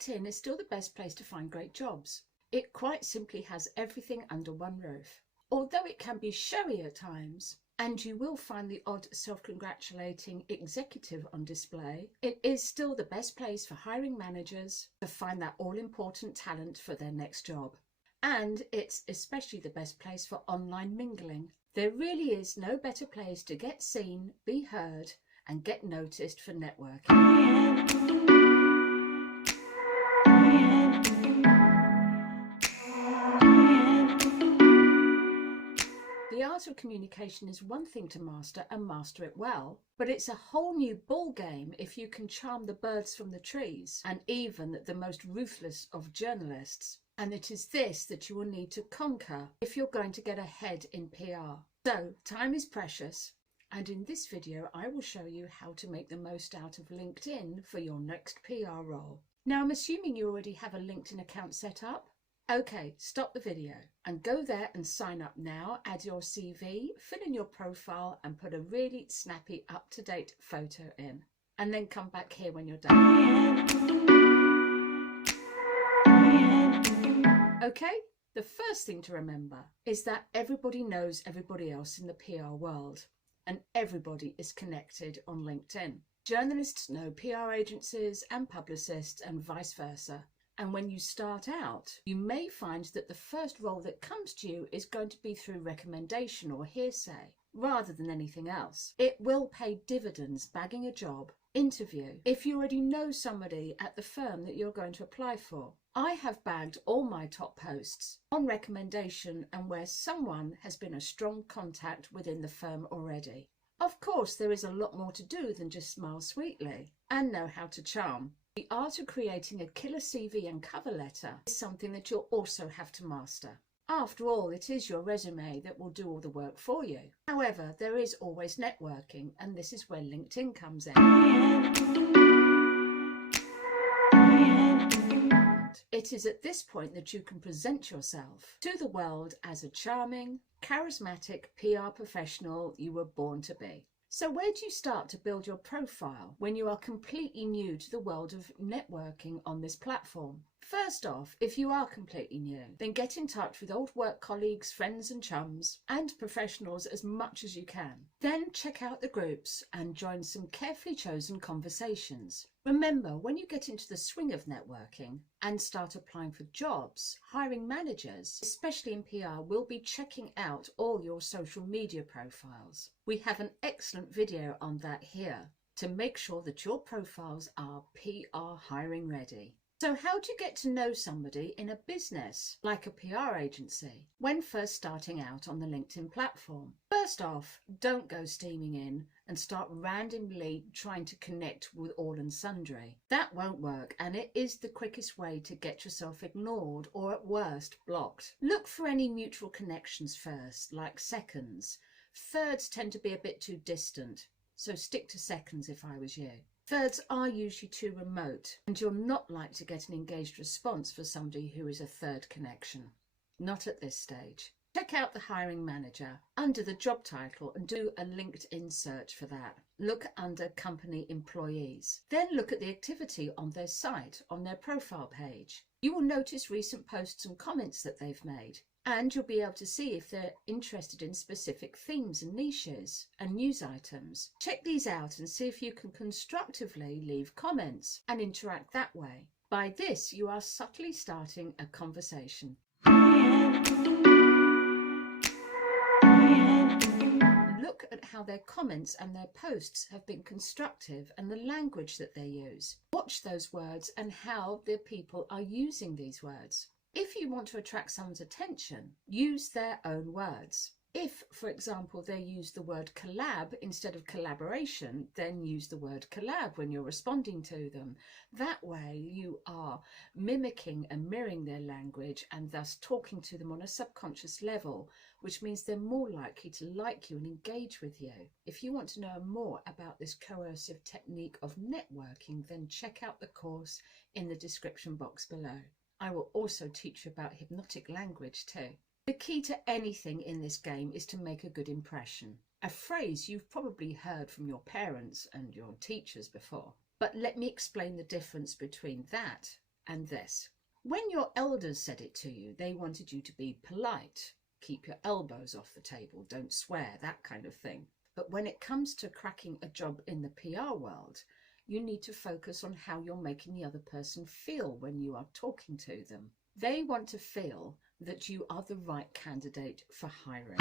LinkedIn is still the best place to find great jobs. It quite simply has everything under one roof. Although it can be showy at times, and you will find the odd self-congratulating executive on display, it is still the best place for hiring managers to find that all-important talent for their next job. And it's especially the best place for online mingling. There really is no better place to get seen, be heard, and get noticed for networking. The art of communication is one thing to master and master it well, but it's a whole new ball game if you can charm the birds from the trees and even the most ruthless of journalists. And it is this that you will need to conquer if you're going to get ahead in PR. So time is precious, and in this video I will show you how to make the most out of LinkedIn for your next PR role. Now I'm assuming you already have a LinkedIn account set up. Okay, stop the video and go there and sign up now, add your CV, fill in your profile and put a really snappy up-to-date photo in. And then come back here when you're done. Okay, the first thing to remember is that everybody knows everybody else in the PR world and everybody is connected on LinkedIn. Journalists know PR agencies and publicists and vice versa. And when you start out, you may find that the first role that comes to you is going to be through recommendation or hearsay, rather than anything else. It will pay dividends bagging a job, interview, if you already know somebody at the firm that you're going to apply for. I have bagged all my top posts on recommendation and where someone has been a strong contact within the firm already. Of course, there is a lot more to do than just smile sweetly and know how to charm. The art of creating a killer CV and cover letter is something that you'll also have to master. After all, it is your resume that will do all the work for you. However, there is always networking, and this is where LinkedIn comes in. It is at this point that you can present yourself to the world as a charming, charismatic PR professional you were born to be. So where do you start to build your profile when you are completely new to the world of networking on this platform? First off, if you are completely new, then get in touch with old work colleagues, friends and chums, and professionals as much as you can. Then check out the groups and join some carefully chosen conversations. Remember, when you get into the swing of networking and start applying for jobs, hiring managers, especially in PR, will be checking out all your social media profiles. We have an excellent video on that here to make sure that your profiles are PR hiring ready. So how do you get to know somebody in a business like a PR agency when first starting out on the LinkedIn platform? First off, don't go steaming in and start randomly trying to connect with all and sundry. That won't work, and it is the quickest way to get yourself ignored or at worst blocked. Look for any mutual connections first, like seconds. Thirds tend to be a bit too distant, so stick to seconds if I was you. Thirds are usually too remote, and you're not likely to get an engaged response for somebody who is a third connection. Not at this stage. Check out the hiring manager under the job title and do a LinkedIn search for that. Look under company employees. Then look at the activity on their site, on their profile page. You will notice recent posts and comments that they've made. And you'll be able to see if they're interested in specific themes and niches and news items. Check these out and see if you can constructively leave comments and interact that way. By this, you are subtly starting a conversation. Look at how their comments and their posts have been constructive and the language that they use. Watch those words and how the people are using these words. If you want to attract someone's attention, use their own words. If, for example, they use the word collab instead of collaboration, then use the word collab when you're responding to them. That way you are mimicking and mirroring their language and thus talking to them on a subconscious level, which means they're more likely to like you and engage with you. If you want to know more about this coercive technique of networking, then check out the course in the description box below. I will also teach you about hypnotic language too. The key to anything in this game is to make a good impression. A phrase you've probably heard from your parents and your teachers before. But let me explain the difference between that and this. When your elders said it to you, they wanted you to be polite, keep your elbows off the table, don't swear, that kind of thing. But when it comes to cracking a job in the PR world, you need to focus on how you're making the other person feel when you are talking to them. They want to feel that you are the right candidate for hiring.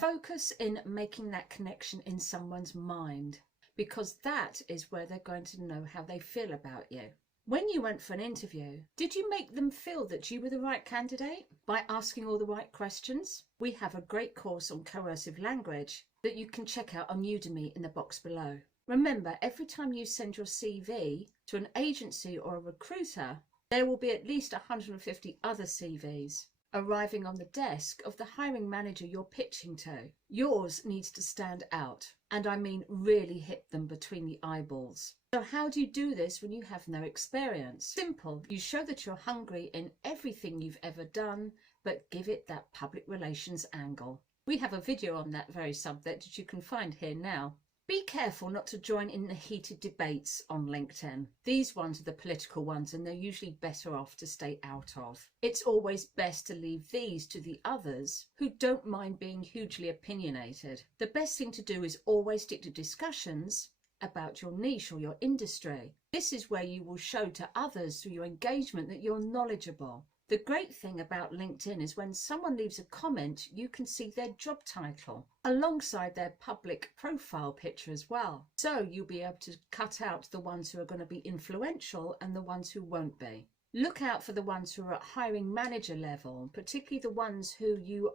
Focus in making that connection in someone's mind, because that is where they're going to know how they feel about you. When you went for an interview, did you make them feel that you were the right candidate by asking all the right questions? We have a great course on coercive language that you can check out on Udemy in the box below. Remember, every time you send your CV to an agency or a recruiter, there will be at least 150 other CVs arriving on the desk of the hiring manager you're pitching to. Yours needs to stand out, and I mean really hit them between the eyeballs. So how do you do this when you have no experience? Simple. You show that you're hungry in everything you've ever done, but give it that public relations angle. We have a video on that very subject that you can find here now. Be careful not to join in the heated debates on LinkedIn. These ones are the political ones, and they're usually better off to stay out of. It's always best to leave these to the others who don't mind being hugely opinionated. The best thing to do is always stick to discussions about your niche or your industry. This is where you will show to others through your engagement that you're knowledgeable. The great thing about LinkedIn is when someone leaves a comment, you can see their job title alongside their public profile picture as well. So you'll be able to cut out the ones who are going to be influential and the ones who won't be. Look out for the ones who are at hiring manager level, particularly the ones who you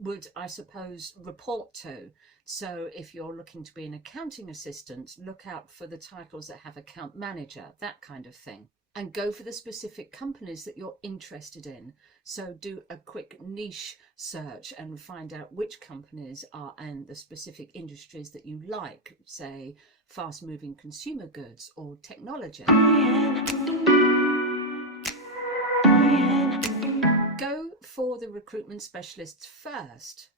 would, I suppose, report to. So if you're looking to be an accounting assistant, look out for the titles that have account manager, that kind of thing. And go for the specific companies that you're interested in. So do a quick niche search and find out which companies are in the specific industries that you like, say fast moving consumer goods or technology. Go for the recruitment specialists first,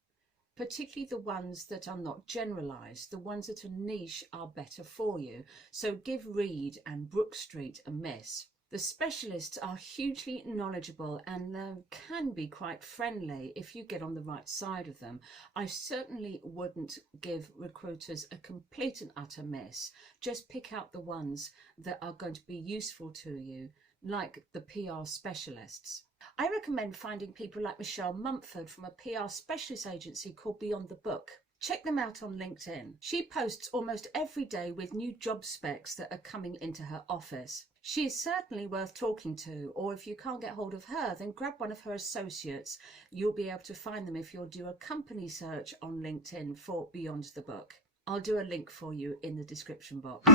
particularly the ones that are not generalised. The ones that are niche are better for you. So give Reed and Brook Street a miss. The specialists are hugely knowledgeable and can be quite friendly if you get on the right side of them. I certainly wouldn't give recruiters a complete and utter miss. Just pick out the ones that are going to be useful to you, like the PR specialists. I recommend finding people like Michelle Mumford from a PR specialist agency called Beyond the Book. Check them out on LinkedIn. She posts almost every day with new job specs that are coming into her office. She is certainly worth talking to, or if you can't get hold of her, then grab one of her associates. You'll be able to find them if you'll do a company search on LinkedIn for Beyond the Book. I'll do a link for you in the description box.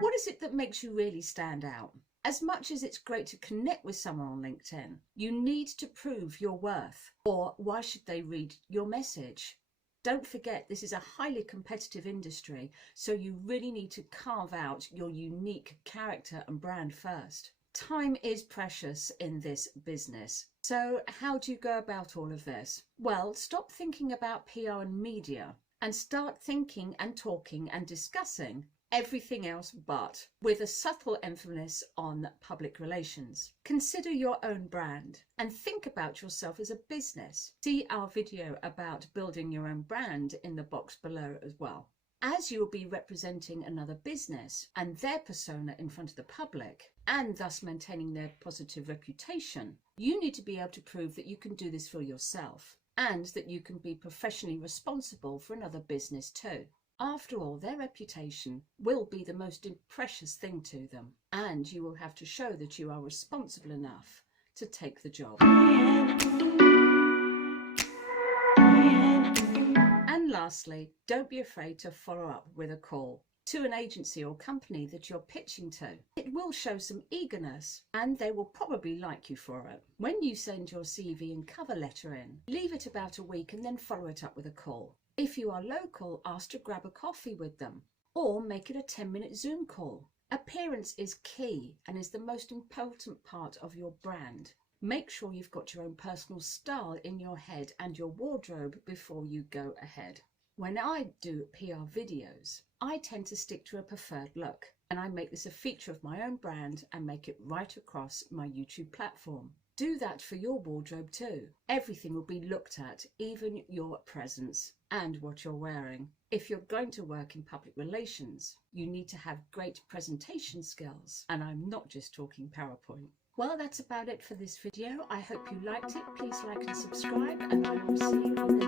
What is it that makes you really stand out? As much as it's great to connect with someone on LinkedIn, you need to prove your worth, or why should they read your message? Don't forget, this is a highly competitive industry, so you really need to carve out your unique character and brand first. Time is precious in this business. So how do you go about all of this? Well, stop thinking about PR and media and start thinking and talking and discussing everything else but, with a subtle emphasis on public relations. Consider your own brand and think about yourself as a business. See our video about building your own brand in the box below as well. As you will be representing another business and their persona in front of the public, and thus maintaining their positive reputation, you need to be able to prove that you can do this for yourself and that you can be professionally responsible for another business too. After all, their reputation will be the most precious thing to them, and you will have to show that you are responsible enough to take the job. And lastly, don't be afraid to follow up with a call to an agency or company that you're pitching to. It will show some eagerness and they will probably like you for it. When you send your CV and cover letter in, leave it about a week and then follow it up with a call. If you are local, ask to grab a coffee with them or make it a 10-minute Zoom call. Appearance is key and is the most important part of your brand. Make sure you've got your own personal style in your head and your wardrobe before you go ahead. When I do PR videos, I tend to stick to a preferred look, and I make this a feature of my own brand and make it right across my YouTube platform. Do that for your wardrobe too. Everything will be looked at, even your presence and what you're wearing. If you're going to work in public relations, you need to have great presentation skills, and I'm not just talking PowerPoint. Well, that's about it for this video. I hope you liked it. Please like and subscribe, and I will see you in the